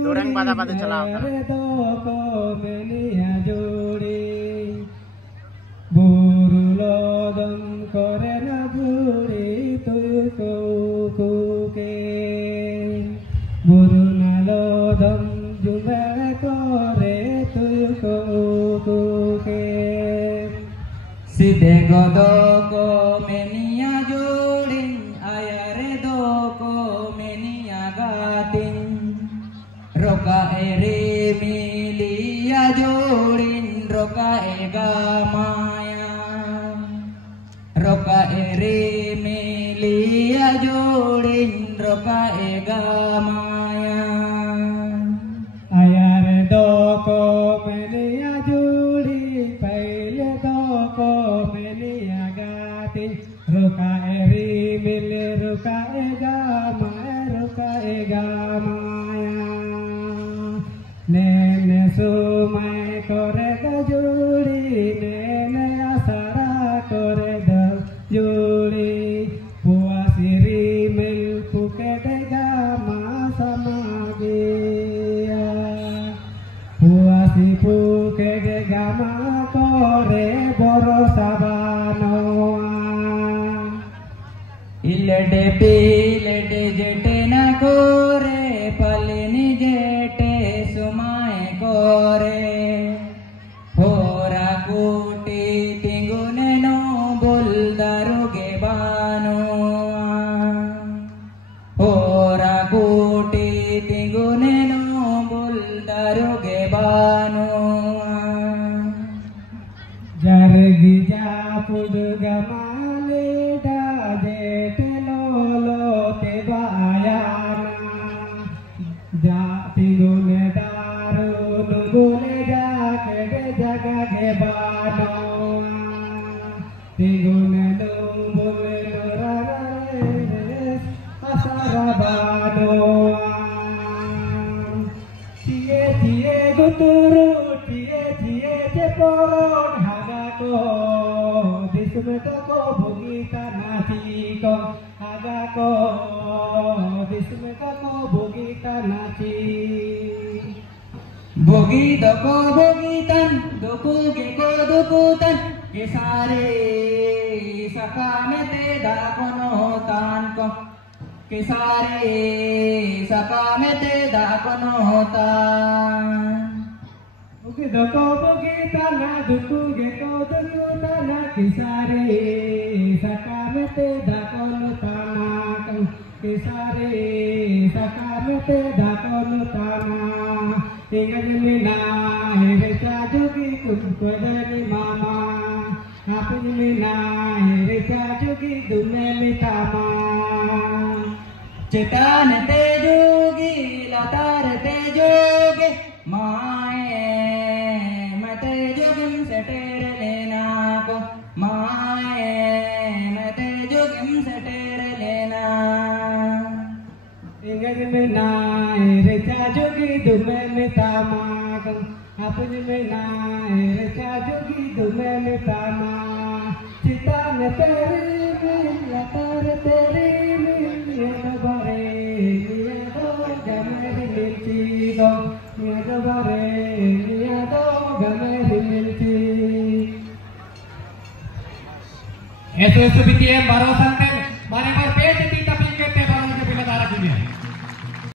Doreng pada celau. Buru lodong korena buri tu kuke. Buru nalodong jumlah kore tu kuke. Side godoko menia juling ayare doko menia gating. Roka ere milia juling roka egamaya. Roka ere milia juling roka egamaya. Ayare doko menia juling paile doko menia gating. Roka ere milia roka egamaya roka egamaya. Nene sumai kore da juli, nene asara kore da juli. Puasiri mil puke de gama samagia. Puasi puke de gama kore boro sabanoa. Ilde pilde jete na kore palini jete sumai kore. Hora kuti tingune no buldaruge banoa. Hora kuti tingune no buldaruge banoa. Jargi japud gamale da jete lolo te bayana. Ja tingune daru nubule jake de jaga ge banoa. Tingune nubule nurare asara banoa. Cie cie guturu cie cie ceporon hagako. Dismetako bugita nasiko hagako. Dismetako bugita nasi. Bogi doko bogitan, doku geko dokutan, kesare sakame te dakono tanko. Kesare sakame te dakono tan. Bogi doko bogitan, doku geko dokutan, kesare sakame te dakono tan. Kesare sakame te dakono tan. Ingat mina, herecha jogi kumpulani mama. Apa mina, herecha jogi dunia mitama. Cetan te jogi, latar te jogi, mae mate jogim seter lena ko. Mae mate jogim seter lena. Ingat mina, herecha jogi dunia mitama. Apa mina, herecha jogi dunia mitama. Cita neteri, latar teri, niya bare, niya do gameri milci do, niya bare, niya do gameri milci. SOS BTM Barosan